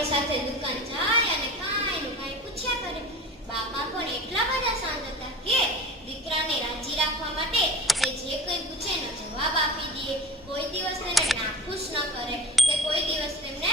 મારી સાથે દુકાન જાય અને કાંઈ નું કાંઈ પૂછ્યા કરે. બાપા પણ એટલા બધા શાંત હતા કે દીકરાને રાજી રાખવા માટે એ જે કંઈ પૂછે એનો જવાબ આપી દે. કોઈ દિવસ તેને નાખુશ ન કરે કે કોઈ દિવસ તેમને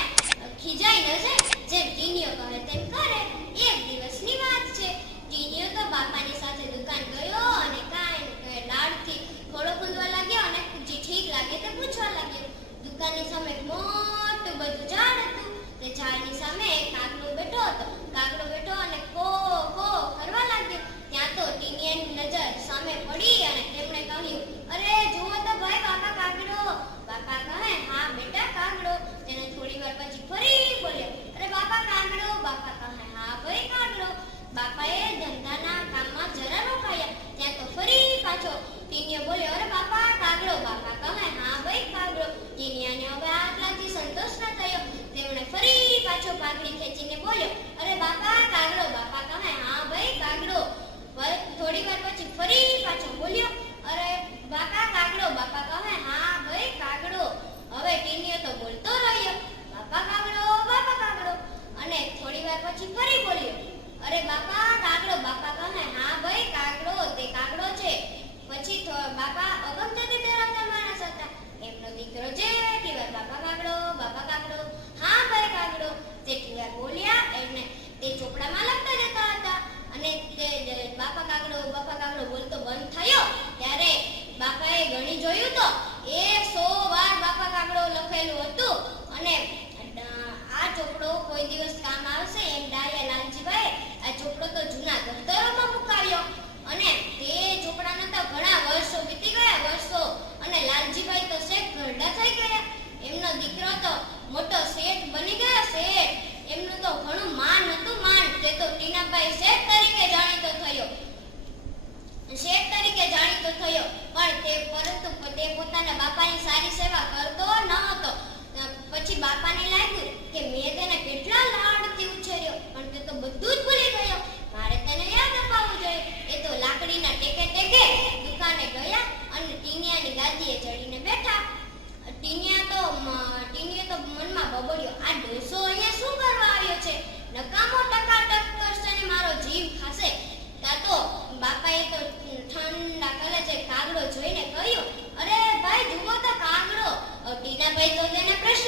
ખીજાઈ ન જાય. જેમ ટીનીઓ કહે તેમ કરે. એક દિવસની વાત છે. ટીનીઓ તો બાપાની સાથે દુકાન ગયો અને કાંઈ નું કાંઈ લાડથી થોડો કૂદવા લાગ્યો અને જે ઠીક લાગે તે પૂછવા લાગ્યો. દુકાનની સામે મોટું બધું ઝાડ હતું. તે ઝાડની સામે એક બેઠો હતો. કાગડો બેઠો અને કો કો પાછો પાઘડી ખેંચીને બોલ્યો. અરે બાપા કાગડો બાપા કહે હા ભાઈ. τα παϊδωμένα πράσινα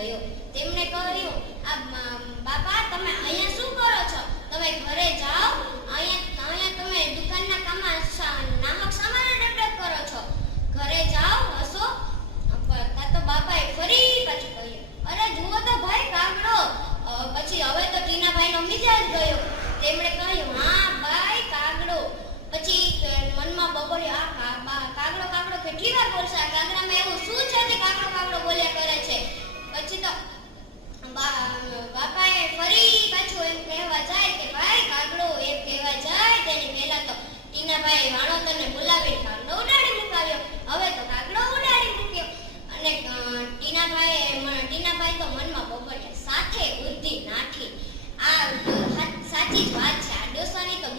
ગયો. તેમણે કહ્યું બાપા, તમે અહીંયા શું કરો છો? તમે ઘરે જાઓ, અહીંયા અહીંયા તમે દુકાનના કામમાં નામક સામાન ડબડબ કરો છો. ઘરે જાઓ, હસો. તો બાપાએ ફરી પાછું કહ્યું, અરે, જુઓ તો ભાઈ કાગડો પછી હવે તો ટીનાભાઈનો મિજાજ ગયો. તેમણે કહ્યું, હા, ભાઈ, કાગડો. પછી મનમાં બબોલ્યો આ કાગડો કાગડો કેટલી વાર બોલશે? કાગડામાં એવું શું છે તે કાગડો કાગડો બોલ્યા કરે?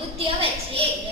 我点 tiên.